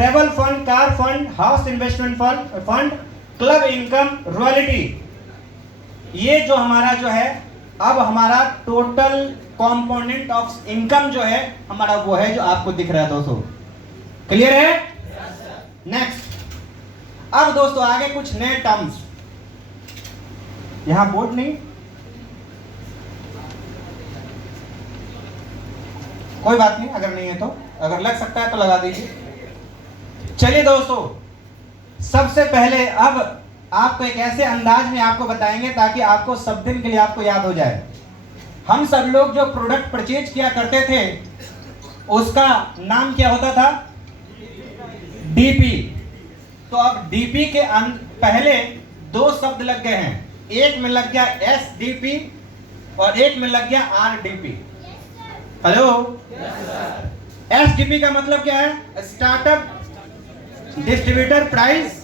रेवल fund, car fund, house investment fund, club income, royalty, ये जो हमारा जो है अब हमारा टोटल कंपोनेंट ऑफ इनकम जो है हमारा वो है जो आपको दिख रहा है दोस्तों। क्लियर है? नेक्स्ट, अब दोस्तों आगे कुछ नए टर्म्स, यहां बोर्ड नहीं, कोई बात नहीं, अगर नहीं है तो, अगर लग सकता है तो लगा दीजिए। चलिए दोस्तों, सबसे पहले अब आपको एक ऐसे अंदाज में आपको बताएंगे ताकि आपको सब दिन के लिए आपको याद हो जाए। हम सब लोग जो प्रोडक्ट परचेज किया करते थे उसका नाम क्या होता था? डीपी। तो अब डीपी के पहले दो शब्द लग गए हैं, एक में लग गया एसडीपी और एक में लग गया आरडीपी। हेलो, एसडीपी का मतलब क्या है? स्टार्टअप डिस्ट्रीब्यूटर प्राइस,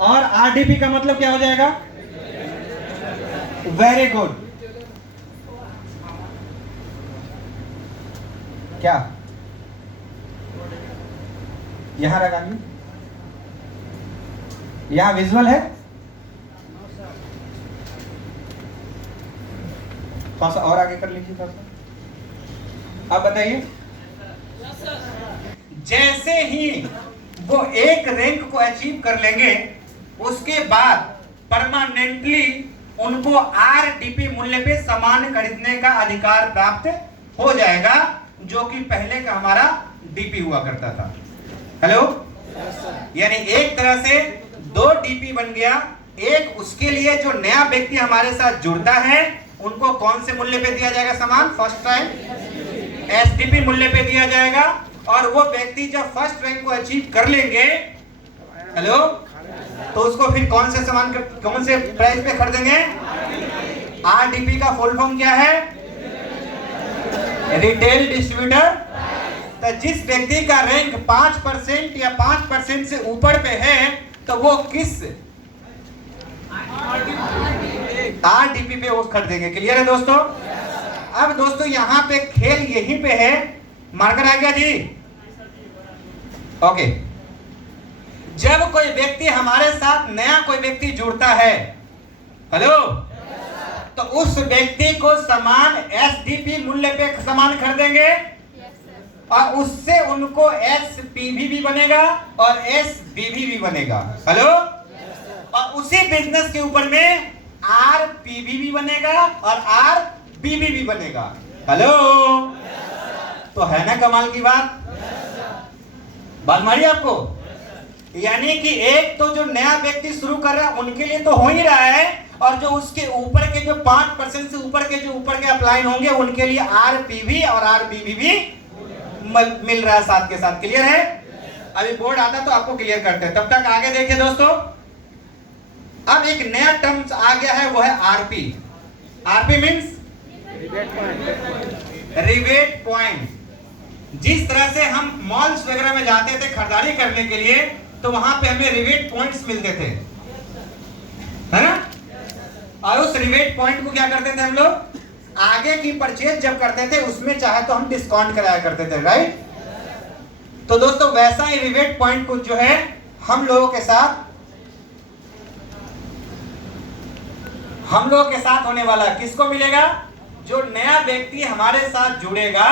और आरडीपी का मतलब क्या हो जाएगा? Very good. क्या यहां लगानी, यहां विजुअल है? थोड़ा सा और आगे कर लीजिए, थोड़ा सा। अब बताइए, जैसे ही वो एक रैंक को अचीव कर लेंगे उसके बाद परमानेंटली उनको आरडीपी मूल्य पे सामान खरीदने का अधिकार प्राप्त हो जाएगा, जो कि पहले का हमारा डीपी हुआ करता था। हेलो, यानी एक तरह से दो डीपी बन गया। एक उसके लिए जो नया व्यक्ति हमारे साथ जुड़ता है उनको कौन से मूल्य पे दिया जाएगा सामान? फर्स्ट टाइम एसडीपी मूल्य पे दिया जाएगा, और वो व्यक्ति जब फर्स्ट रैंक को अचीव कर लेंगे, हेलो, तो उसको फिर कौन से सामान, कौन से प्राइस पे खरीदेंगे? आरडीपी का फुल फॉर्म क्या है? Retail distributor. तो जिस व्यक्ति का रैंक 5% या 5% से ऊपर पे है तो वो किस आरडीपी पे वो खरीदेंगे। क्लियर है दोस्तों? अब दोस्तों यहाँ पे खेल यहीं पे है, मार्कर आ गया जी? ओके। जब कोई व्यक्ति हमारे साथ नया कोई व्यक्ति जुड़ता है, हेलो, तो उस व्यक्ति को समान एसडीपी मूल्य पे सामान खरीदेंगे, और उससे उनको एसपीवी भी बनेगा और एसबीवी भी बनेगा। हेलो, और उसी बिजनेस के ऊपर में आरपीवी भी बनेगा और आरबीवी भी बनेगा। हेलो, तो है ना कमाल की बात? बात मारी आपको? यानी कि एक तो जो नया व्यक्ति शुरू कर रहा है उनके लिए तो हो ही रहा है, और जो उसके ऊपर के जो 5% से ऊपर के जो ऊपर के अपलाइन होंगे उनके लिए आरपीवी और आरबीवी भी मिल रहा है साथ के साथ। क्लियर है? अभी बोर्ड आता तो आपको क्लियर करते हैं, तब तक आगे देखिए दोस्तों। अब एक नया टर्म्स आ गया है, वो है RP. RP means rebate point. जिस तरह से हम मॉल्स वगैरह में जाते थे खरीदारी करने के लिए, तो वहां पे हमें रिबेट पॉइंट्स मिलते थे, है ना? और उस रिबेट पॉइंट को क्या करते थे हम लोग? आगे की परचेज जब करते थे उसमें चाहे तो हम डिस्काउंट कराया करते थे, राइट? तो दोस्तों वैसा ही रिबेट पॉइंट को जो है हम लोगों के साथ होने वाला है। किसको मिलेगा? जो नया व्यक्ति हमारे साथ जुड़ेगा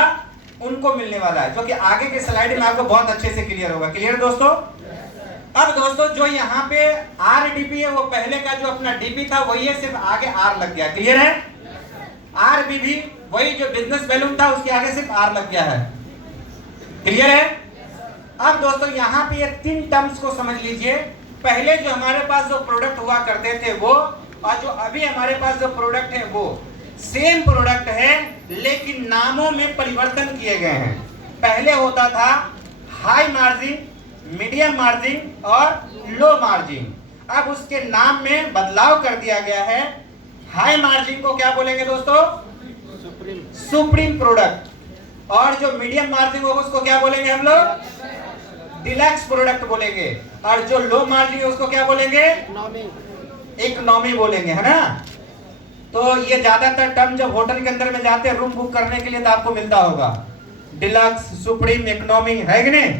उनको मिलने वाला है, जो कि आगे के स्लाइड में आपको बहुत अच्छे से क्लियर होगा। क्लियर दोस्तों? अब दोस्तों जो यहाँ पे आरडीपी है वो पहले का जो अपना डीपी था वही है, सिर्फ आगे आर लग गया। क्लियर है? आरबीवी वही जो बिजनेस वैल्यूम था उसके आगे सिर्फ आर लग गया है। क्लियर है? अब दोस्तों यहाँ पे ये तीन टर्म्स को समझ लीजिए। पहले जो हमारे पास जो प्रोडक्ट हुआ करते थे वो, और जो अभी हमारे पास जो प्रोडक्ट है वो सेम प्रोडक्ट है, लेकिन नामों में परिवर्तन किए गए हैं। पहले होता था हाई मार्जिन, मीडियम मार्जिन और लो मार्जिन। अब उसके नाम में बदलाव कर दिया गया है। हाई मार्जिन को क्या बोलेंगे दोस्तों? Supreme product. और जो मीडियम मार्जिन होगा उसको क्या बोलेंगे हम लोग? डिलक्स प्रोडक्ट बोलेंगे। और जो लो मार्जिन है उसको क्या बोलेंगे? इकोनॉमी बोलेंगे, है ना? तो ये ज्यादातर टर्म जब होटल के अंदर में जाते हैं रूम बुक करने के लिए तो आपको मिलता होगा, डिलक्स, सुप्रीम, इकोनॉमी, है कि नहीं?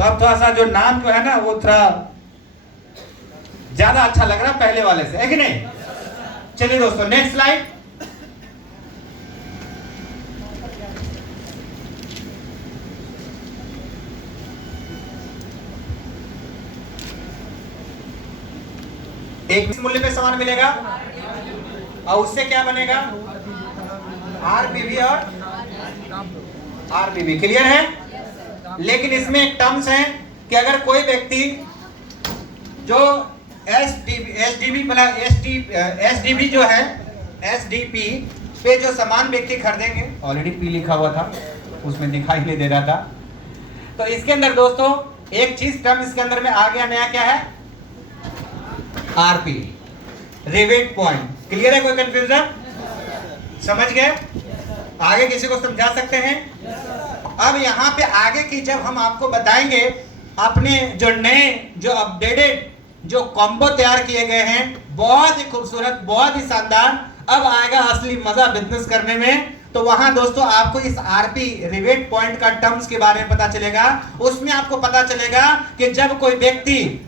तो अब थोड़ा सा जो नाम जो है ना वो थोड़ा ज्यादा अच्छा लग रहा है पहले वाले से, है कि नहीं? चलिए दोस्तों नेक्स्ट स्लाइड। एक मूल्य पे सामान मिलेगा और उससे क्या बनेगा? आरपीवी और आरपीवी। क्लियर है? लेकिन इसमें एक टर्म्स है कि अगर कोई व्यक्ति जो एसडीबी जो है, एसडीपी पे जो सामान व्यक्ति खरीदेंगे, ऑलरेडी पी लिखा हुआ था उसमें दिखाई नहीं दे रहा था, तो इसके अंदर दोस्तों एक चीज टर्म इसके अंदर में आ गया नया, क्या है? RP, rivet point. क्लियर है? कोई कंफ्यूजन? समझ गए? आगे किसी को समझा सकते हैं? अब यहाँ पे आगे की जब हम आपको बताएंगे अपने जो नए जो अपडेटेड जो कॉम्बो तैयार किए गए हैं, बहुत ही खूबसूरत, बहुत ही शानदार, अब आएगा असली मजा बिजनेस करने में। तो वहां दोस्तों आपको इस आरपी रिवेट पॉइंट का टर्म्स के बारे में पता चलेगा। उसमें आपको पता चलेगा कि जब कोई व्यक्ति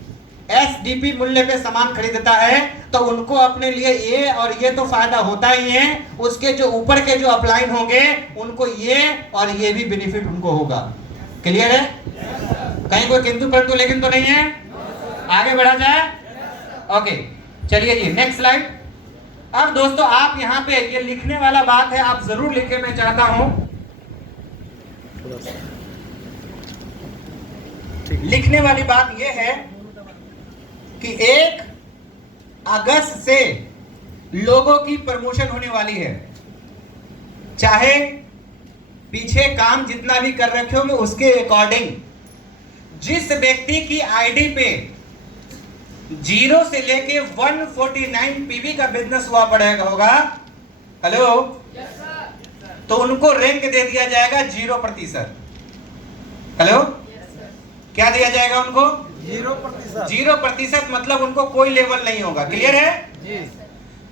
एसडीपी मूल्य पे सामान खरीदता है तो उनको अपने लिए ये और ये तो फायदा होता ही है, उसके जो ऊपर के जो अपलाइन होंगे उनको ये और ये भी बेनिफिट उनको होगा। क्लियर है? कहीं कोई किंतु परंतु लेकिन तो नहीं है? आगे बढ़ा जाए? ओके चलिए जी नेक्स्ट स्लाइड। अब दोस्तों आप यहाँ पे ये लिखने वाला बात है, आप जरूर लिखे, मैं चाहता हूं लिखने वाली बात ये है कि 1 अगस्त से लोगों की प्रमोशन होने वाली है। चाहे पीछे काम जितना भी कर रखे होंगे उसके अकॉर्डिंग जिस व्यक्ति की आईडी पे 0 से लेके 149 पीवी का बिजनेस हुआ पड़ेगा होगा, हेलो, तो उनको रैंक दे दिया जाएगा 0%। हेलो, क्या दिया जाएगा उनको? 0%। 0% मतलब उनको कोई लेवल नहीं होगा। क्लियर है?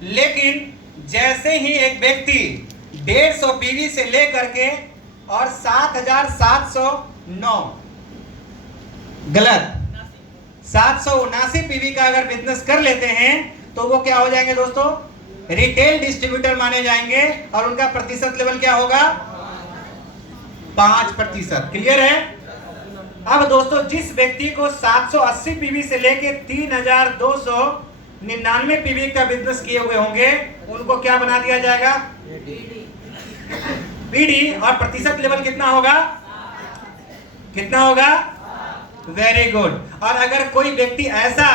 लेकिन जैसे ही एक व्यक्ति 150 पीवी से लेकर के और 7709 गलत 779 पीवी का अगर बिजनेस कर लेते हैं तो वो क्या हो जाएंगे दोस्तों? रिटेल डिस्ट्रीब्यूटर माने जाएंगे और उनका प्रतिशत लेवल क्या होगा? 5%। क्लियर है? अब दोस्तों जिस व्यक्ति को 780 पीवी से लेके 3299 पीवी का बिजनेस किए हुए होंगे उनको क्या बना दिया जाएगा? पीडी। और प्रतिशत लेवल कितना होगा? कितना होगा? Very good. और अगर कोई व्यक्ति ऐसा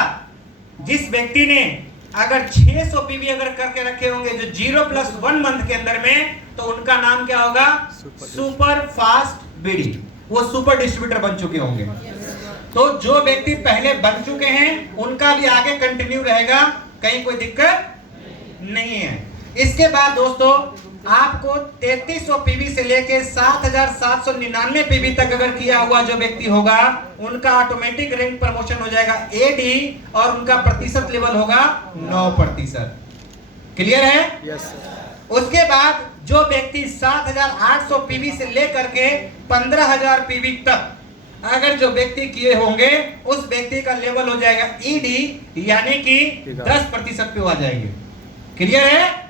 जिस व्यक्ति ने अगर 600 पीवी अगर करके रखे होंगे जो 0+1 मंथ के अंदर में, तो उनका नाम क्या होगा? Super fast BD. वो सुपर डिस्ट्रीब्यूटर बन चुके होंगे। तो जो व्यक्ति पहले बन चुके हैं उनका भी आगे कंटिन्यू रहेगा, कहीं कोई दिक्कत नहीं है। इसके बाद दोस्तों आपको 3300 पीवी से लेके 7799 पीवी तक अगर किया हुआ जो व्यक्ति होगा उनका ऑटोमेटिक रैंक प्रमोशन हो जाएगा एडी और उनका प्रतिशत लेवल होगा 9%। क्लियर है? Yes sir. उसके बाद जो व्यक्ति 7800 पीवी से लेकर के 15000 पीवी तक अगर जो व्यक्ति किए होंगे उस व्यक्ति का लेवल हो जाएगा ईडी, यानी कि 10% पे आ जाएंगे। क्लियर है?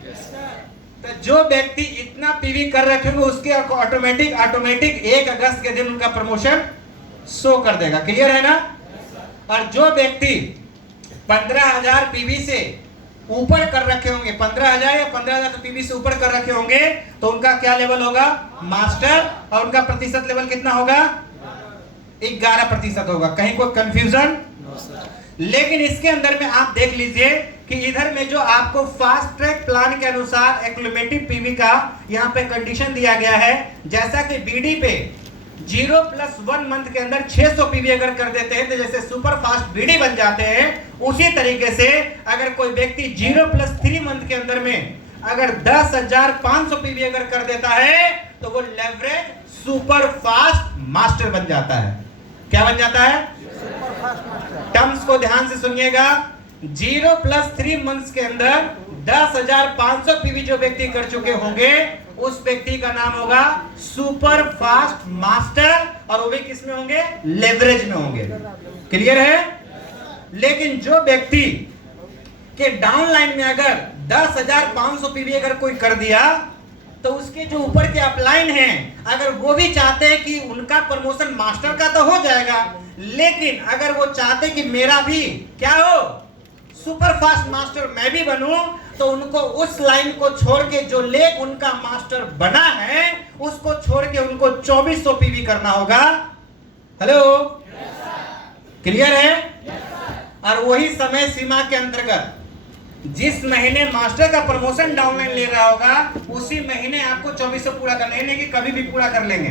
तो जो व्यक्ति इतना पीवी कर रखे होंगे उसके ऑटोमेटिक 1 अगस्त के दिन उनका प्रमोशन शो कर देगा। क्लियर है ना? और जो व्यक्ति 15000 पीवी से ऊपर कर रखे होंगे, 15000 या 15000 पीवी से ऊपर कर रखे होंगे, तो उनका क्या लेवल होगा? मास्टर। और उनका प्रतिशत लेवल कितना होगा? 11% होगा। कहीं कोई कंफ्यूजन? लेकिन इसके अंदर में आप देख लीजिए कि इधर में जो आपको फास्ट ट्रैक प्लान के अनुसार एक्यूमुलेटिव पीवी का यहाँ पे कंडीशन दिया गया है, जैसा कि बीडी पे 0+1 मंथ के अंदर 600 पीवी अगर कर देते हैं तो जैसे सुपर फास्ट बीडी बन जाते हैं, उसी तरीके से अगर कोई व्यक्ति 0+3 मंथ के अंदर में अगर 10,500 पीवी अगर कर देता है तो वो लेवरेज सुपर फास्ट मास्टर बन जाता है। क्या बन जाता है? Super fast master. टर्म्स को ध्यान से सुनिएगा। 0+3 मंथ्स के अंदर 10,500 पीवी जो व्यक्ति कर चुके होंगे उस व्यक्ति का नाम होगा सुपर फास्ट मास्टर, और वो भी किस में होंगे? लेवरेज में होंगे। क्लियर है? लेकिन जो व्यक्ति के डाउनलाइन में अगर 10,500 पीवी अगर कोई कर दिया, तो उसके जो ऊपर के अपलाइन हैं, अगर वो भी चाहते हैं कि उनका प्रमोशन मास्टर का तो हो जाएगा, लेकिन अगर वो चाहते कि मेरा भी क्या हो, सुपर फास्ट मास्टर मैं भी बनूं, तो उनको उस लाइन को छोड़ के जो लेग उनका मास्टर बना है उसको छोड़ के उनको 2400 पीवी करना होगा। हेलो, क्लियर है? और वही समय सीमा के अंतर्गत जिस महीने मास्टर का प्रमोशन डाउनलाइन ले रहा होगा, उसी महीने आपको 2400 पूरा करना है, कि कभी भी पूरा कर लेंगे,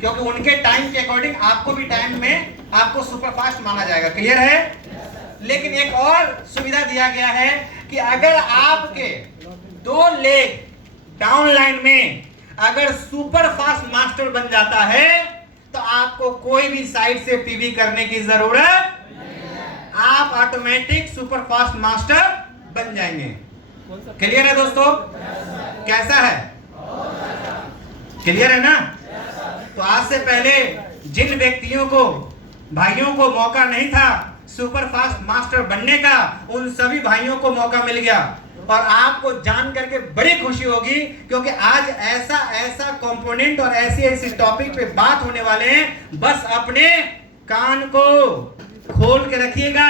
क्योंकि उनके टाइम के अकॉर्डिंग आपको भी टाइम में आपको सुपरफास्ट माना जाएगा। क्लियर है? लेकिन एक और सुविधा दिया गया है कि अगर आपके 2 लेग डाउनलाइन में अगर सुपरफास्ट मास्टर बन जाता है, तो आपको कोई भी साइड से पीवी करने की जरूरत, आप ऑटोमेटिक सुपरफास्ट मास्टर बन जाएंगे। क्लियर है दोस्तों? कैसा है? क्लियर है ना? तो आज से पहले जिन व्यक्तियों को, भाइयों को मौका नहीं था सुपरफास्ट मास्टर बनने का, उन सभी भाइयों को मौका मिल गया। और आपको जान करके बड़ी खुशी होगी, क्योंकि आज ऐसा ऐसा कंपोनेंट और ऐसी ऐसी टॉपिक पे बात होने वाले हैं। बस अपने कान को खोल के रखिएगा,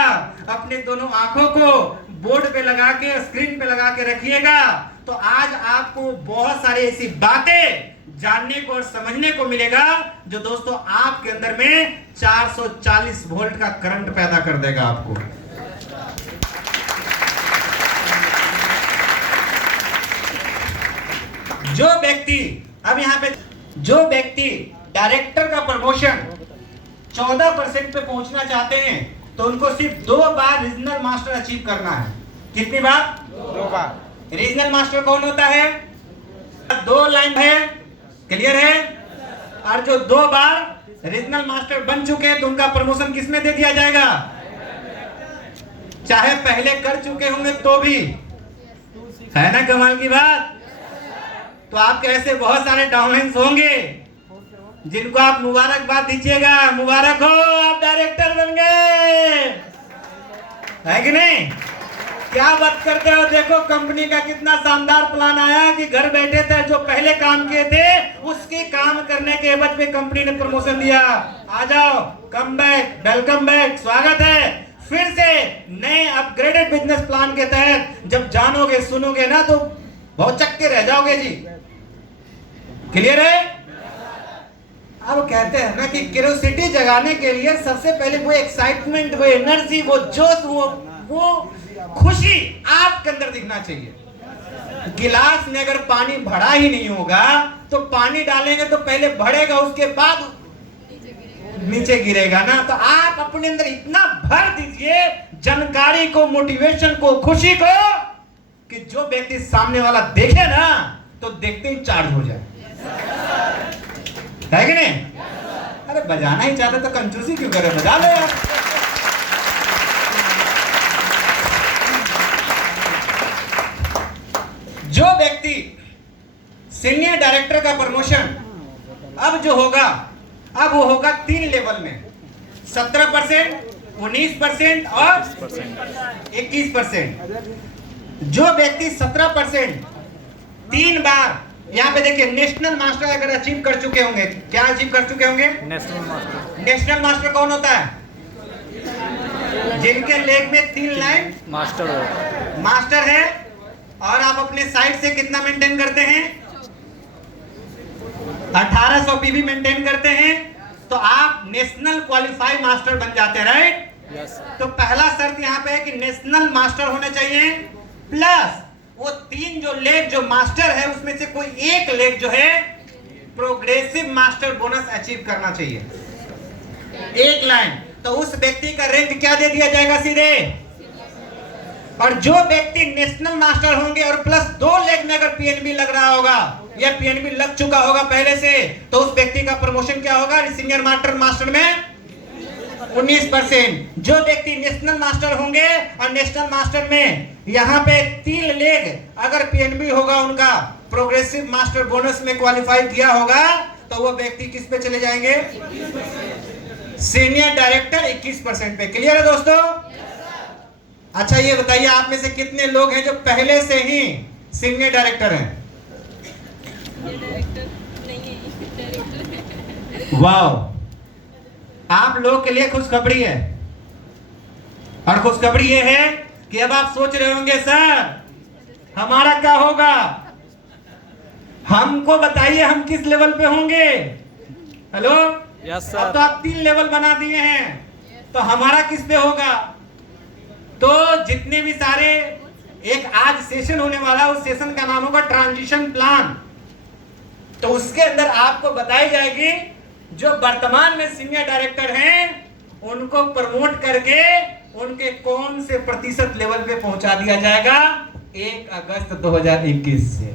अपने दोनों आंखों को बोर्ड पे लगा के, स्क्रीन पे लगा के रखिएगा, तो आज आपको बहुत सारी ऐसी बातें जानने को और समझने को मिलेगा जो दोस्तों आपके अंदर में 440 वोल्ट का करंट पैदा कर देगा आपको। जो व्यक्ति, अब यहां पे जो व्यक्ति डायरेक्टर का प्रमोशन 14% पे पहुंचना चाहते हैं, तो उनको सिर्फ 2 बार रीजनल मास्टर अचीव करना है। कितनी बार? 2 बार। रीजनल मास्टर कौन होता है? 2 लाइन है। क्लियर है? और जो 2 बार रीजनल मास्टर बन चुके हैं, तो उनका प्रमोशन किसमें दे दिया जाएगा? चाहे पहले कर चुके होंगे तो भी। है ना कमाल की बात? तो आपके ऐसे बहुत सारे डाउनलाइंस होंगे जिनको आप मुबारकबाद दीजिएगा। मुबारक हो, आप डायरेक्टर बन गए, है कि नहीं? क्या बात करते हो? देखो कंपनी का कितना शानदार प्लान आया कि घर बैठे थे, जो पहले काम किए थे उसके काम करने के एवज में कंपनी ने प्रमोशन दिया। आ जाओ, कम बैक, वेलकम बैक, स्वागत है फिर से नए अपग्रेडेड बिजनेस प्लान के तहत। जब जानोगे सुनोगे ना, तो बहुत चक्के रह जाओगे जी। क्लियर है? अब कहते हैं ना कि क्यूरियोसिटी जगाने के लिए सबसे पहले वो एक्साइटमेंट, वो एनर्जी, वो जोश, वो खुशी आपके अंदर दिखना चाहिए। गिलास में अगर पानी भरा ही नहीं होगा, तो पानी डालेंगे तो पहले भरेगा, उसके बाद नीचे गिरेगा ना। तो आप अपने अंदर इतना भर दीजिए जानकारी को, मोटिवेशन को, खुशी को, कि जो व्यक्ति सामने वाला देखे ना, तो देखते ही चार्ज हो जाए। है कि नहीं? अरे बजाना ही चाहते तो कंजूसी क्यों करे, बजा लो यार। जो व्यक्ति सीनियर डायरेक्टर का प्रमोशन अब जो होगा, अब वो होगा 3 लेवल में, 17%, 19% और 21%। जो व्यक्ति 17% 3 बार, यहाँ पे देखिए नेशनल मास्टर अगर अचीव कर चुके होंगे, क्या अचीव कर चुके होंगे? National master. नेशनल मास्टर कौन होता है? जिनके लेग में 3 लाइन मास्टर है, और आप अपने साइड से कितना मेंटेन करते हैं? 1800 पीवी मेंटेन करते हैं, तो आप नेशनल क्वालिफाई मास्टर बन जाते हैं, राइट? यस। तो पहला शर्त यहाँ पे है कि नेशनल मास्टर होने चाहिए, प्लस वो 3 जो लेग जो मास्टर है उसमें से कोई एक लेग जो है प्रोग्रेसिव मास्टर बोनस अचीव करना चाहिए, 1 लाइन। तो उस व्यक्ति का रैंक क्या दे दिया जाएगा? सीधे। और जो व्यक्ति नेशनल मास्टर होंगे और प्लस 2 लेग में अगर पीएनबी लग रहा होगा या पीएनबी लग चुका होगा पहले से, तो उस व्यक्ति का प्रमोशन क्या होगा? सीनियर मास्टर में 19%। जो व्यक्ति नेशनल मास्टर होंगे और नेशनल मास्टर में यहाँ पे 3 लेग अगर पीएनबी होगा उनका प्रोग्रेसिव मास्टर बोनस में क्वालिफाई किया होगा तो वो व्यक्ति किस पे चले जाएंगे? सीनियर डायरेक्टर 21% पे। क्लियर है दोस्तों? अच्छा ये बताइए, आप में से कितने लोग हैं जो पहले से ही सीनियर डायरेक्टर हैं? वाह, आप लोग के लिए खुशखबरी है। और खुशखबरी ये है कि अब आप सोच रहे होंगे सर हमारा क्या होगा, हमको बताइए हम किस लेवल पे होंगे। Hello, yes sir. अब तो आप 3 लेवल बना दिए हैं, तो हमारा किस पे होगा? तो जितने भी सारे एक आज सेशन होने वाला, उस सेशन का नाम होगा ट्रांजिशन प्लान। तो उसके अंदर आपको बताई जाएगी जो वर्तमान में सीनियर डायरेक्टर हैं उनको प्रमोट करके उनके कौन से प्रतिशत लेवल पे पहुंचा दिया जाएगा 1 अगस्त 2021 से।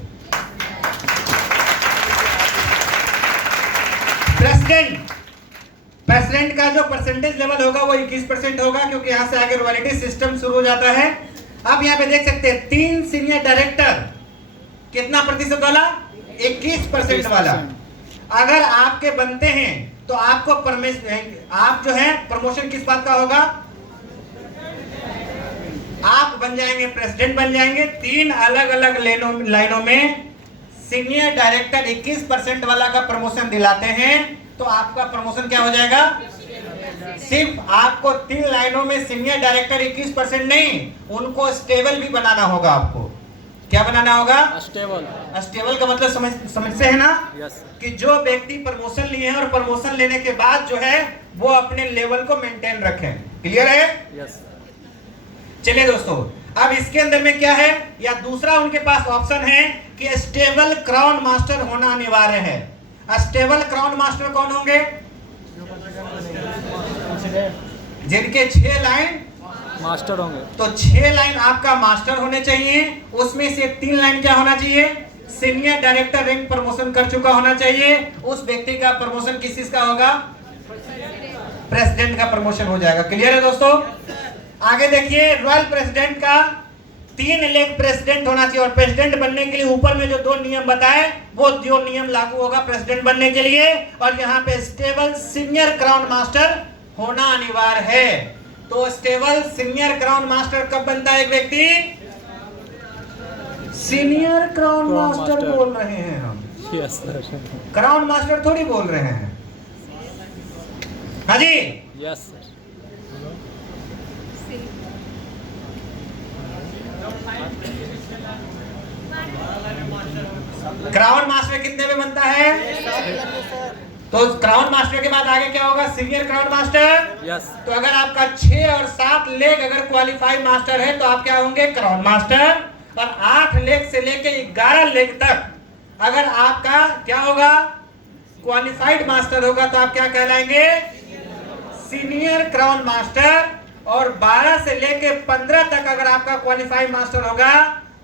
प्रेसिडेंट का जो परसेंटेज लेवल होगा वो 21% होगा, क्योंकि यहां से आगे रॉयल्टी सिस्टम शुरू हो जाता है। अब यहां पे देख सकते हैं 3 सीनियर डायरेक्टर कितना प्रतिशत वाला? 21% वाला। अगर आपके बनते हैं तो आपको आप जो है प्रमोशन किस बात का होगा? आप बन जाएंगे, प्रेसिडेंट बन जाएंगे। 3 अलग अलग लाइनों में सीनियर डायरेक्टर 21% वाला का प्रमोशन दिलाते हैं, तो आपका प्रमोशन क्या हो जाएगा? सिर्फ आपको 3 लाइनों में सीनियर डायरेक्टर 21% नहीं, उनको स्टेबल भी बनाना होगा। आपको क्या बनाना होगा? स्टेबल। स्टेबल का मतलब समझते हैं ना? यस। कि जो व्यक्ति प्रमोशन लिए हैं और प्रमोशन लेने के बाद जो है वो अपने लेवल को मेंटेन रखें। क्लियर है? यस। चलिए दोस्तों, अब इसके अंदर में क्या है, या दूसरा उनके पास ऑप्शन है कि स्टेबल क्राउन मास्टर होना अनिवार्य है। स्टेबल क्राउन मास्टर कौन होंगे? जिनके 6 लाइन मास्टर होंगे। तो 6 लाइन आपका मास्टर होने चाहिए, उसमें से 3 लाइन क्या होना चाहिए? सीनियर डायरेक्टर रैंक प्रमोशन कर चुका होना चाहिए। उस व्यक्ति का प्रमोशन किस चीज का होगा? प्रेसिडेंट का प्रमोशन हो जाएगा। क्लियर है दोस्तों? आगे देखिए, रॉयल प्रेसिडेंट का 3 लेग प्रेसिडेंट होना चाहिए, और प्रेसिडेंट बनने के लिए ऊपर में जो 2 नियम बताए वो 2 नियम लागू होगा प्रेसिडेंट बनने के लिए। और यहाँ पे स्टेबल सीनियर क्राउन मास्टर होना अनिवार्य है। तो स्टेबल सीनियर क्राउन मास्टर कब बनता है एक व्यक्ति? सीनियर क्राउन मास्टर बोल रहे हैं हम। Yes sir. क्राउन मास्टर थोड़ी बोल रहे हैं। हाँ जी, यस सर। क्राउन मास्टर कितने में बनता है? तो क्राउन मास्टर के बाद आगे क्या होगा? Senior crown master. यस। तो अगर आपका 6 और 7 लेग अगर क्वालिफाइड मास्टर है तो आप क्या होंगे? Crown master. और 8 लेग से लेके 11 लेग तक अगर आपका क्या होगा? क्वालिफाइड मास्टर होगा तो आप क्या कहलाएंगे? Senior crown master. और 12 से लेके 15 तक अगर आपका क्वालिफाइड मास्टर होगा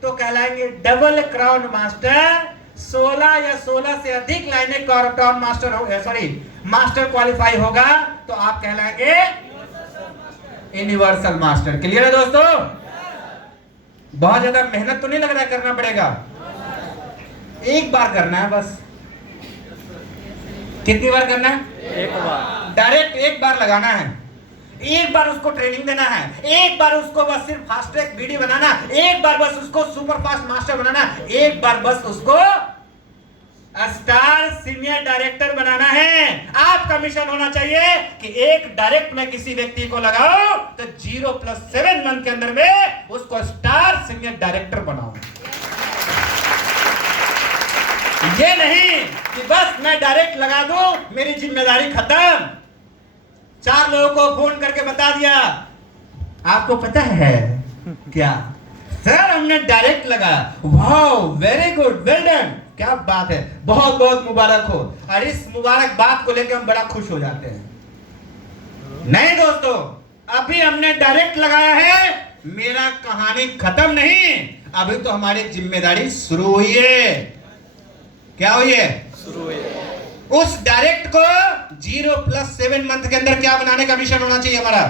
तो कहलाएंगे डबल क्राउन मास्टर। 16 या 16 से अधिक लाइनें क्राउन मास्टर हो, सॉरी मास्टर क्वालिफाई होगा तो आप कहलाएंगे यूनिवर्सल मास्टर। क्लियर है दोस्तों? बहुत ज्यादा मेहनत तो नहीं लग रहा है, करना पड़ेगा। एक बार करना है बस। कितनी बार करना है? एक बार। डायरेक्ट एक बार लगाना है, एक बार उसको ट्रेनिंग देना है, एक बार उसको बस सिर्फ फास्ट ट्रैक बीडी बनाना, एक बार बस उसको सुपर फास्ट मास्टर बनाना, एक बार बस उसको स्टार सीनियर डायरेक्टर बनाना है। आपका मिशन होना चाहिए कि एक डायरेक्ट में किसी व्यक्ति को लगाओ तो 0+7 मंथ के अंदर में उसको स्टार सीनियर डायरेक्टर बनाओ। ये नहीं कि बस मैं डायरेक्ट लगा दूं, मेरी जिम्मेदारी खत्म। 4 लोगों को फोन करके बता दिया, आपको पता है क्या सर हमने डायरेक्ट लगा, wow very good, well done, क्या बात है, बहुत बहुत मुबारक हो। और इस मुबारक बात को लेकर हम बड़ा खुश हो जाते हैं। नहीं दोस्तों, अभी हमने डायरेक्ट लगाया है, मेरा कहानी खत्म नहीं, अभी तो हमारी जिम्मेदारी शुरू हुई है। क्या हुई है? शुरू हुई है। उस डायरेक्ट को 0+7 मंथ के अंदर क्या बनाने का मिशन होना चाहिए हमारा?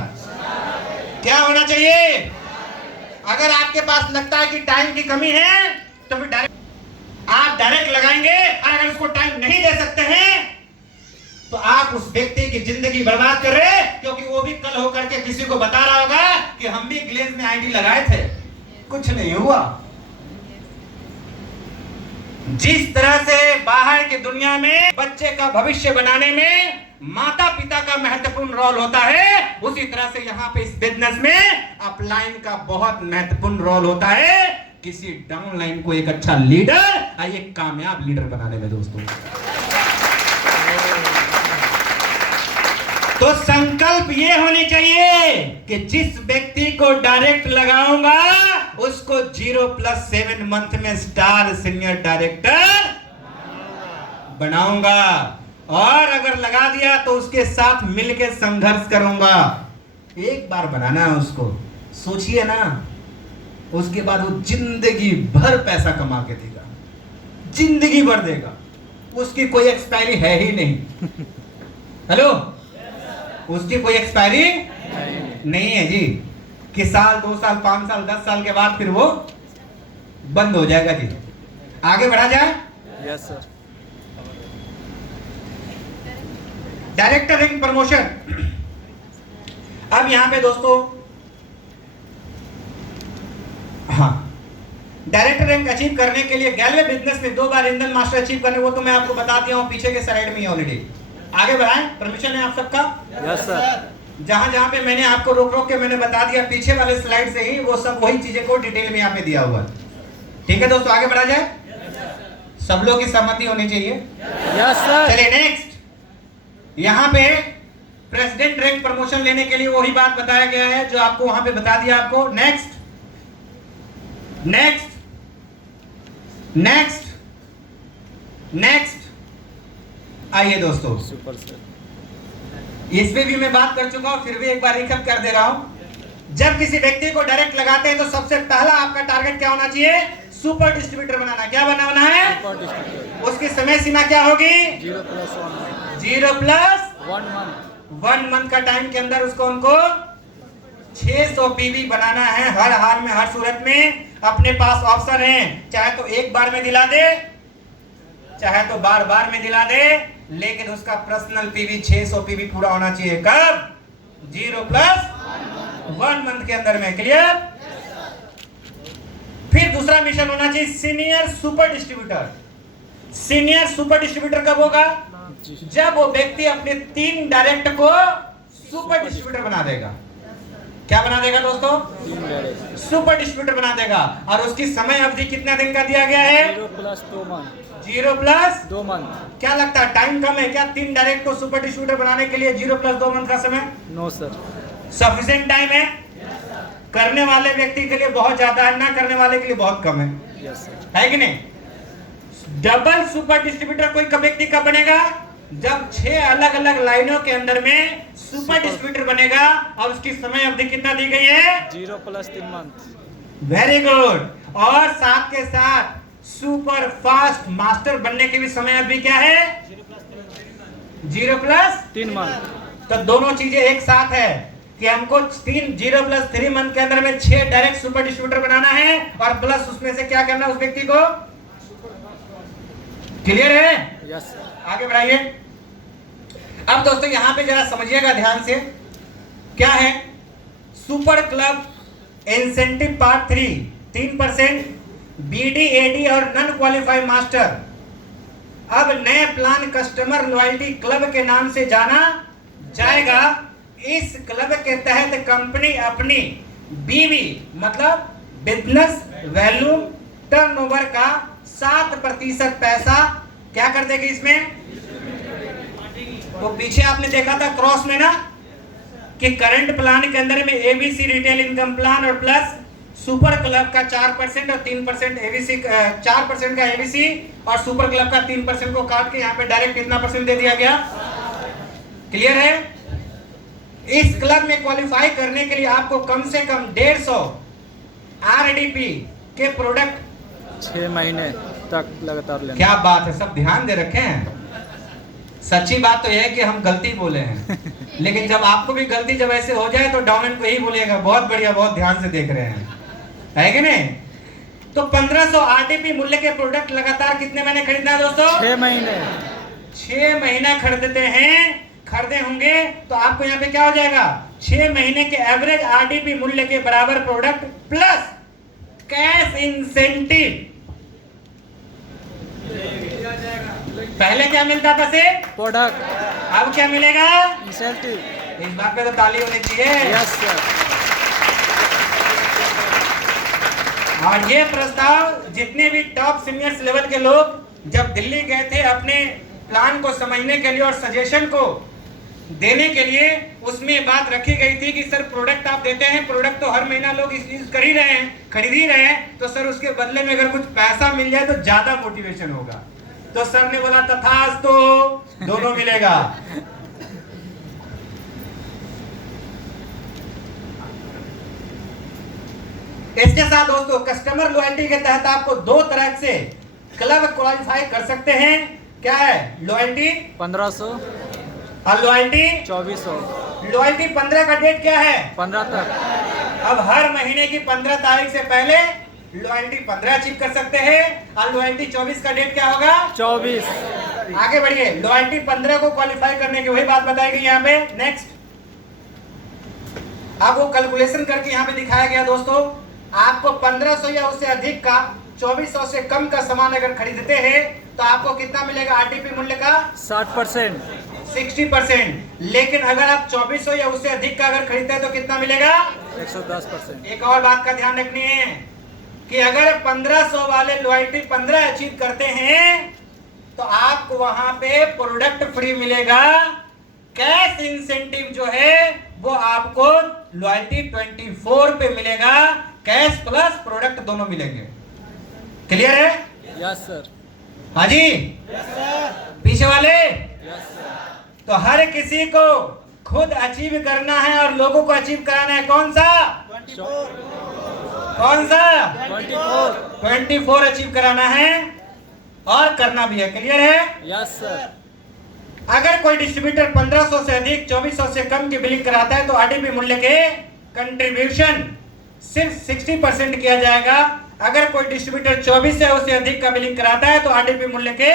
क्या होना चाहिए? अगर आपके पास लगता है कि टाइम की कमी है तो फिर डायरेक्ट आप डायरेक्ट लगाएंगे, और अगर उसको टाइम नहीं दे सकते हैं तो आप उस व्यक्ति की जिंदगी बर्बाद कर रहे हैं, क्योंकि वो भी कल होकर के किसी को बता रहा होगा कि हम भी ग्लेज में आईडी लगाए थे, कुछ नहीं हुआ। जिस तरह से बाहर की दुनिया में बच्चे का भविष्य बनाने में माता पिता का महत्वपूर्ण रोल होता है, उसी तरह से यहाँ पे इस बिजनेस में अपलाइन का बहुत महत्वपूर्ण रोल होता है, किसी डाउनलाइन को एक अच्छा लीडर और एक कामयाब लीडर बनाने में। दोस्तों, तो संकल्प ये होनी चाहिए कि जिस व्यक्ति को डायरेक्ट लगाऊंगा उसको 0+7 मंथ में स्टार सीनियर डायरेक्टर बनाऊंगा, और अगर लगा दिया तो उसके साथ मिलकर संघर्ष करूंगा। एक बार बनाना है उसको, सोचिए ना, उसके बाद वो जिंदगी भर पैसा कमा के देगा, जिंदगी भर देगा, उसकी कोई एक्सपायरी है ही नहीं। हेलो, उसकी कोई एक्सपायरी नहीं है जी, कि साल 2 साल 5 साल 10 साल के बाद फिर वो बंद हो जाएगा जी। आगे बढ़ा जाए। Yes sir. Director rank promotion. अब यहां पे दोस्तों, हाँ, डायरेक्टर रैंक अचीव करने के लिए गैलवे बिजनेस में 2 बार इंडियन मास्टर अचीव करने, वो तो मैं आपको बता दिया हूं पीछे के स्लाइड में ही ऑलरेडी। आगे बढ़ाएं, परमिशन है आप सबका? Yes sir. जहां जहां पे मैंने आपको रोक रोक के मैंने बता दिया पीछे वाले स्लाइड से ही, वो सब वही चीजें को डिटेल में यहाँ पे दिया हुआ है। ठीक है दोस्तों, आगे बढ़ा जाए। सब लोग की सहमति होनी चाहिए। Yes sir. चलिए नेक्स्ट, यहाँ पे प्रेसिडेंट रैंक प्रमोशन लेने के लिए वही बात बताया गया है जो आपको वहां पे बता दिया आपको। नेक्स्ट नेक्स्ट नेक्स्ट नेक्स्ट, आइए दोस्तों, सुपर सर। इस पे भी मैं बात कर चुका हूं, फिर भी एक बार रिकैप कर दे रहा हूं। जब किसी व्यक्ति को डायरेक्ट लगाते हैं तो सबसे पहला आपका टारगेट क्या होना चाहिए? सुपर डिस्ट्रीब्यूटर बनाना। क्या बनाना है? Super distributor. उसकी समय सीमा क्या होगी? 0+1 मंथ का टाइम के अंदर उसको उनको 600 पीवी बनाना है, हर हाल में, हर सूरत में। अपने पास ऑप्शन है, चाहे तो एक बार में दिला दे, चाहे तो बार बार में दिला दे, लेकिन उसका पर्सनल पीवी 600 पीवी पूरा होना चाहिए। कब? 0+1 मंथ के अंदर में। क्लियर? फिर दूसरा मिशन होना चाहिए senior super distributor. Senior super distributor कब होगा? जब वो व्यक्ति अपने 3 डायरेक्ट को सुपर डिस्ट्रीब्यूटर बना देगा। क्या बना देगा दोस्तों? सुपर डिस्ट्रीब्यूटर बना देगा। और उसकी समय अवधि कितना दिन का दिया गया है? 0+2 मंथ। 0+2 मंथ। क्या लगता है टाइम कम है क्या? 3 डायरेक्ट को सुपर डिस्ट्रीब्यूटर बनाने के लिए 0+2 मंथ का समय? No sir. सफिशिएंट टाइम है? करने वाले व्यक्ति के लिए बहुत ज्यादा है, ना करने वाले के लिए बहुत कम है। Yes sir. है कि नहीं? डबल सुपर डिस्ट्रीब्यूटर कोई व्यक्ति कब बनेगा? जब 6 अलग अलग लाइनों के अंदर में सुपर डिस्ट्रीब्यूटर बनेगा। और उसकी समय अवधि कितना दी गई है? 0+3 मंथ। Very good. और साथ के साथ सुपर फास्ट मास्टर बनने की भी समय अवधि क्या है? 0+3 मंथ। तो दोनों चीजें एक साथ है कि हमको 0+3 मंथ के अंदर में 6 डायरेक्ट सुपर डिस्ट्रीब्यूटर बनाना है, और प्लस उसमें से क्या करना उस व्यक्ति को। क्लियर है? Yes sir. आगे बढ़ाइए। अब दोस्तों यहां पे जरा समझिएगा ध्यान से, क्या है super club incentive part 3, 3% BD AD और नॉन क्वालिफाइड मास्टर अब नए प्लान कस्टमर लॉयल्टी क्लब के नाम से जाना जाएगा। इस क्लब के तहत कंपनी अपनी बीवी मतलब बिजनेस वैल्यूम टर्नओवर का 7% पैसा क्या कर देगी इसमें? तो पीछे आपने देखा था क्रॉस में ना कि करंट प्लान के अंदर में एबीसी रिटेल इनकम प्लान और प्लस सुपर क्लब का 4% और 3% एबीसी, 4% का एबीसी और सुपर क्लब का 3% को काट के यहाँ पे डायरेक्ट कितना % दे दिया गया? क्लियर है? इस क्लब में क्वालिफाई करने के लिए आपको कम से कम 150 आरडीपी के प्रोडक्ट 6 महीने तक लगातार लेना। क्या बात है, सब ध्यान दे रखे हैं। सच्ची बात तो यह है कि हम गलती बोले हैं, लेकिन जब आपको भी गलती जब ऐसे हो जाए तो डाउनलाइन को ही बोलिएगा बहुत बढ़िया, बहुत ध्यान से देख रहे हैं, है कि नहीं? तो 1500 आरटीपी मूल्य के प्रोडक्ट लगातार कितने महीने खरीदना है दोस्तों? 6 महीने। 6 महीना खरीदते हैं, खरीदे होंगे तो आपको यहाँ पे क्या हो जाएगा? 6 महीने के एवरेज आरटीपी मूल्य के बराबर प्रोडक्ट प्लस कैश इंसेंटिव। पहले क्या मिलता था से प्रोडक्ट, अब क्या मिलेगा? इंसेंटिव। इस बात पे तो ताली होनी चाहिए। Yes sir. और ये प्रस्ताव जितने भी टॉप सीनियर्स लेवल के लोग जब दिल्ली गए थे अपने प्लान को समझने के लिए और सजेशन को देने के लिए, उसमें बात रखी गई थी कि सर प्रोडक्ट आप देते हैं, प्रोडक्ट तो हर महीना लोग यूज कर ही रहे हैं, खरीद ही रहे हैं, तो सर उसके बदले में अगर कुछ पैसा मिल जाए तो ज्यादा मोटिवेशन होगा। तो सर ने बोला तथास्तु, दोनों मिलेगा। इसके साथ दोस्तों कस्टमर लॉयल्टी के तहत आपको 2 तरह से क्लब क्वालिफाई कर सकते हैं। क्या है? लॉयल्टी 1500 और लॉयल्टी 2400। लॉयल्टी 15 का डेट क्या है? 15 तक। अब हर महीने की 15 तारीख से पहले लॉयल्टी 15 अचीव कर सकते हैं और लॉयल्टी 24 का डेट क्या होगा? 24। आगे बढ़िए। लॉयल्टी 15 को क्वालिफाई करने की वही बात बताई गई यहाँ पे। नेक्स्ट, अब वो कैलकुलेशन करके यहाँ पे दिखाया गया दोस्तों। आपको 1500 या उससे अधिक का 2400 से कम का सामान अगर खरीदते हैं तो आपको कितना मिलेगा आरटीपी मूल्य का? 60%। 60%। लेकिन अगर आप 2400 या उससे अधिक का अगर खरीदते हैं तो कितना मिलेगा? 110%। एक और बात का ध्यान रखनी है कि अगर 1500 वाले लॉयल्टी 15 अचीव करते हैं तो आपको वहां पे प्रोडक्ट फ्री मिलेगा। कैश इंसेंटिव जो है वो आपको लॉयल्टी 24 पे मिलेगा। कैश प्लस प्रोडक्ट दोनों मिलेंगे। क्लियर है? Yes sir. हाँ जी? पीछे वाले? Yes sir. तो हर किसी को खुद अचीव करना है और लोगों को अचीव कराना है। कौन सा? 24 अचीव कराना है और करना भी है। क्लियर है? Yes sir. अगर कोई डिस्ट्रीब्यूटर 1500 से अधिक 2400 से कम की बिलिंग कराता है तो आरटीपी मूल्य के कंट्रीब्यूशन सिर्फ 60% किया जाएगा। अगर कोई डिस्ट्रीब्यूटर 24 से उससे अधिक का बिलिंग कराता है तो आरटीपी मूल्य के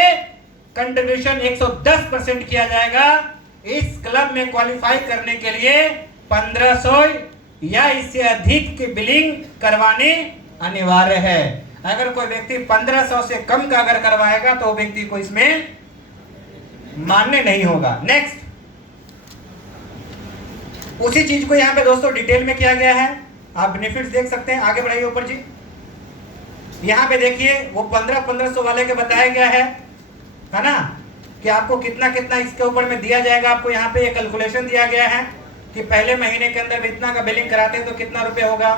कंट्रीब्यूशन 110% किया जाएगा। इस क्लब में क्वालिफाई करने के लिए 1500 या इससे अधिक की बिलिंग करवानी अनिवार्य है। अगर कोई व्यक्ति 1500 से कम का अगर करवाएगा तो व्यक्ति को इसमें मान्य नहीं होगा। नेक्स्ट, उसी चीज को यहां पे दोस्तों डिटेल में किया गया है। आप बेनिफिट्स देख सकते हैं। आगे बढ़ाइए ऊपर जी। यहां पे देखिए वो 1500 वाले के बताया गया है ना, कि आपको कितना कितना इसके ऊपर में दिया जाएगा। आपको यहाँ पे एक कैलकुलेशन दिया गया है कि पहले महीने के अंदर इतना का बिलिंग कराते हैं तो कितना रुपए होगा।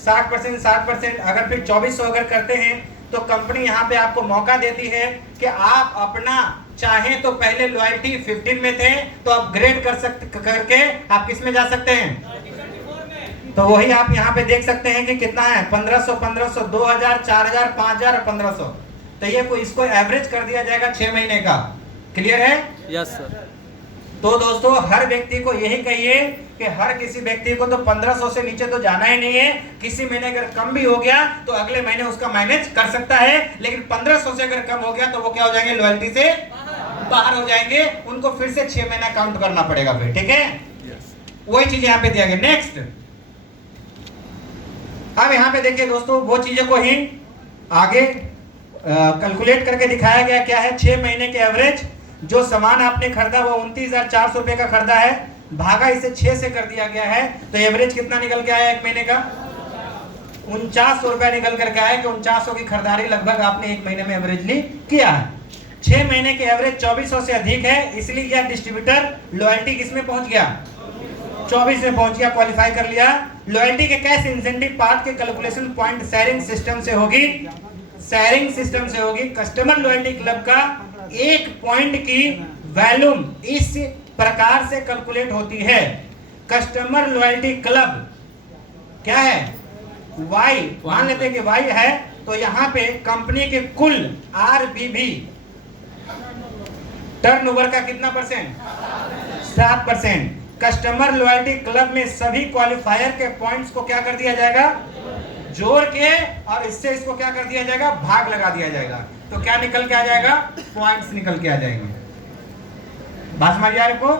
60%। अगर फिर 2400 अगर करते हैं तो कंपनी यहाँ पे आपको मौका देती है कि आप अपना चाहें तो पहले लॉयल्टी 15 में थे तो अपग्रेड कर सकते करके आप किस में जा सकते हैं? तो वही आप यहाँ पे देख सकते हैं कि कितना है 1500, 2000, 4000, 5000 और 1500। तो ये को इसको एवरेज कर दिया जाएगा 6 महीने का। क्लियर है? Yes sir. तो दोस्तों हर व्यक्ति को यही कहिए कि हर किसी व्यक्ति को तो 1500 से नीचे तो जाना ही नहीं है। किसी महीने अगर कम भी हो गया तो अगले महीने उसका मैनेज कर सकता है, लेकिन 1500 से अगर कम हो गया तो वो क्या हो जाएंगे? लॉयल्टी से बाहर हो जाएंगे। उनको फिर से 6 महीना काउंट करना पड़ेगा फिर। ठीक है? वही चीज यहाँ पे दिया गया। नेक्स्ट, अब यहाँ पे देखिए दोस्तों वो चीजों को ही आगे कैलकुलेट करके दिखाया गया। क्या है? 6 महीने के एवरेज जो सामान आपने खरीदा वो 29,400 रुपए का खरीदा है, भागा इसे 6 से कर दिया गया है, तो एवरेज कितना निकल के आया एक महीने का? 4900 रुपया निकल करके आया कि 4900 की खरीदारी लगभग आपने एक महीने में एवरेजली किया है। 6 महीने के एवरेज 2400 से अधिक है, इसलिए यह डिस्ट्रीब्यूटर लॉयल्टी किसमें पहुंच गया? 24 में पहुंच गया, क्वालिफाई कर लिया। लॉयल्टी के कैश इंसेंटिव पार्ट के कैलकुलेशन पॉइंट शेयरिंग सिस्टम से होगी। कस्टमर लॉयल्टी क्लब का एक पॉइंट की वैल्यूम इस प्रकार से कैलकुलेट होती है। कस्टमर लॉयल्टी क्लब क्या है? वाई, मान लेते हैं कि वाई है, तो यहाँ पे कंपनी के कुल आरबीबी टर्नओवर का कितना परसेंट? 7%। कस्टमर लॉयल्टी क्लब में सभी क्वालिफायर के पॉइंट्स को क्या कर दिया जाएगा? जोड़ के और इससे इसको क्या कर दिया जाएगा, भाग लगा दिया जाएगा। तो क्या निकल के आ जाएगा, पॉइंट्स निकल के आ जाएंगे। बात समझ आ रही आपको?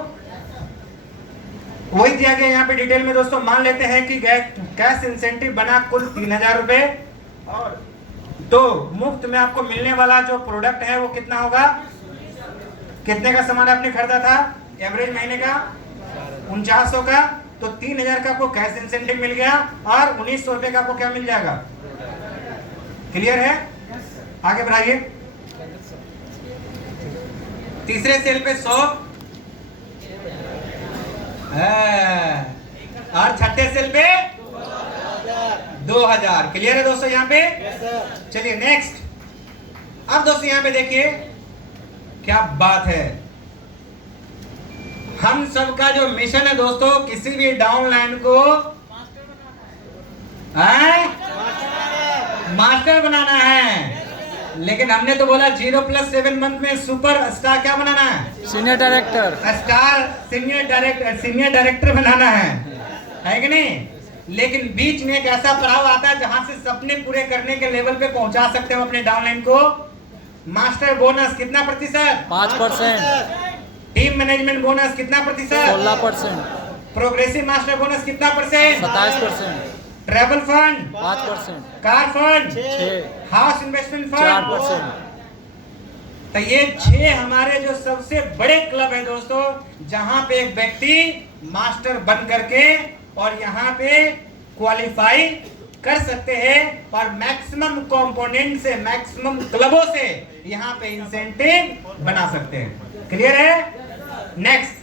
वही दिया गया यहाँ पे डिटेल में दोस्तों। मान लेते हैं कि कैश इंसेंटिव बना कुल 3000 रुपए, और तो मुफ्त में आपको मिलने वाला जो प्रोडक्ट है वो कितना होगा, कितने का सामान आपने खरीदा था, एवरेज महीने का 4900 का, तो 3000 का आपको कैश इंसेंटिव मिल गया और 1900 रुपए का आपको क्या मिल जाएगा। क्लियर है? आगे बढ़ाइए। तीसरे सेल पे 100 और छठे सेल पे 2000। क्लियर है दोस्तों यहाँ पे? चलिए नेक्स्ट। अब दोस्तों यहाँ पे देखिए क्या बात है। हम सबका जो मिशन है दोस्तों, किसी भी डाउनलाइन को मास्टर बनाना है। लेकिन हमने तो बोला 0+7 मंथ में सुपर स्टार क्या बनाना है, senior director, star senior director बनाना है कि नहीं? लेकिन बीच में एक ऐसा पड़ाव आता है जहां से सपने पूरे करने के लेवल पे पहुंचा सकते हो अपने डाउनलाइन को। मास्टर बोनस कितना प्रतिशत, 5%, टीम मैनेजमेंट बोनस कितना प्रतिशत, 16%, प्रोग्रेसिव मास्टर बोनस कितना percent, 27%, travel fund 5%, car fund 6%, house investment fund 4%। तो ये 6 हमारे जो सबसे बड़े क्लब है दोस्तों, जहां पे एक व्यक्ति मास्टर बन करके और यहाँ पे क्वालिफाई कर सकते हैं और मैक्सिमम कंपोनेंट से, मैक्सिमम क्लबों से यहाँ पे इंसेंटिव बना सकते हैं। क्लियर है? नेक्स्ट,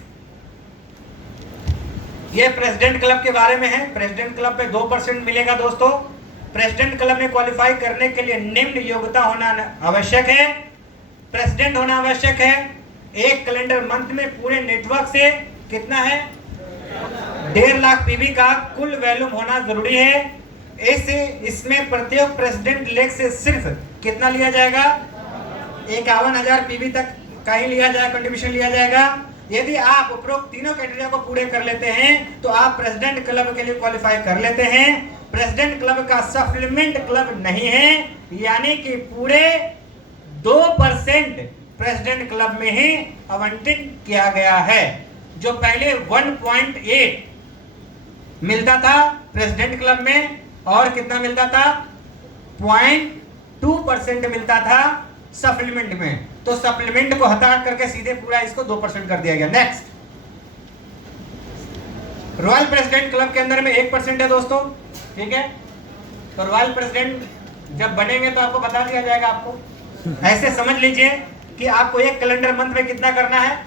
ये प्रेसिडेंट क्लब के बारे में है। प्रेसिडेंट क्लब पे 2% मिलेगा दोस्तों। प्रेसिडेंट क्लब में क्वालिफाई करने के लिए निम्न योग्यता होना आवश्यक है। प्रेसिडेंट होना आवश्यक है। एक कैलेंडर मंथ में पूरे नेटवर्क से कितना है, 1.5 लाख पीवी का कुल वॉल्यूम होना जरूरी है। इसमें प्रत्येक प्रेसिडेंट लेग से सिर्फ कितना लिया जाएगा, 51,000 पीवी तक का ही लिया जाएगा, कंट्रीब्यूशन लिया जाएगा। यदि आप उपरोक्त तीनों क्राइटेरिया को पूरे कर लेते हैं तो आप प्रेसिडेंट क्लब के लिए क्वालिफाई कर लेते हैं। प्रेसिडेंट क्लब का सप्लीमेंट क्लब नहीं है, यानी कि पूरे 2% प्रेसिडेंट क्लब में ही आवंटित किया गया है। जो पहले 1.8 मिलता था प्रेसिडेंट क्लब में, और कितना मिलता था, 0.2% मिलता था सप्लीमेंट में। तो सप्लीमेंट को हटा करके सीधे पूरा इसको 2% कर दिया गया। नेक्स्ट, रॉयल प्रेसिडेंट क्लब के अंदर में 1% है दोस्तों, ठीक है? तो रॉयल प्रेसिडेंट जब बनेंगे तो आपको बता दिया जाएगा। आपको ऐसे समझ लीजिए कि आपको एक कैलेंडर मंथ में कितना करना है,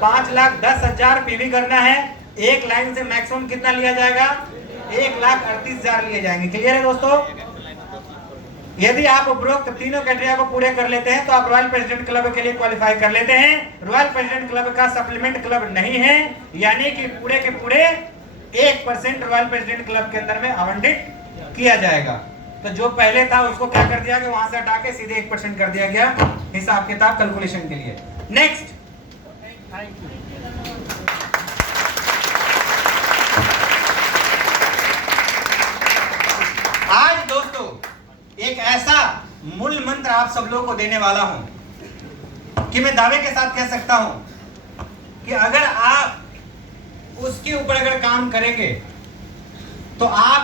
5,10,000 पीवी करना है। एक लाइन से मैक्सिमम कितना लिया जाएगा, 1,38,000 लिए जाएंगे। क्लियर है दोस्तों? यदि आप उपरोक्त तीनों क्राइटेरिया को पूरे कर लेते हैं तो आप रॉयल प्रेसिडेंट क्लब के लिए क्वालिफाई कर लेते हैं। रॉयल प्रेसिडेंट क्लब का सप्लीमेंट क्लब नहीं है, यानी कि पूरे के पूरे 1% रॉयल प्रेसिडेंट क्लब के अंदर में आवंटित किया जाएगा। तो जो पहले था उसको क्या कर दिया गया, वहां से हटा के सीधे 1% कर दिया गया, हिसाब किताब कैलकुलेशन के लिए। नेक्स्ट, आज दोस्तों एक ऐसा मूल मंत्र आप सब लोगों को देने वाला हूं कि मैं दावे के साथ कह सकता हूं कि अगर आप उसके ऊपर अगर काम करेंगे तो आप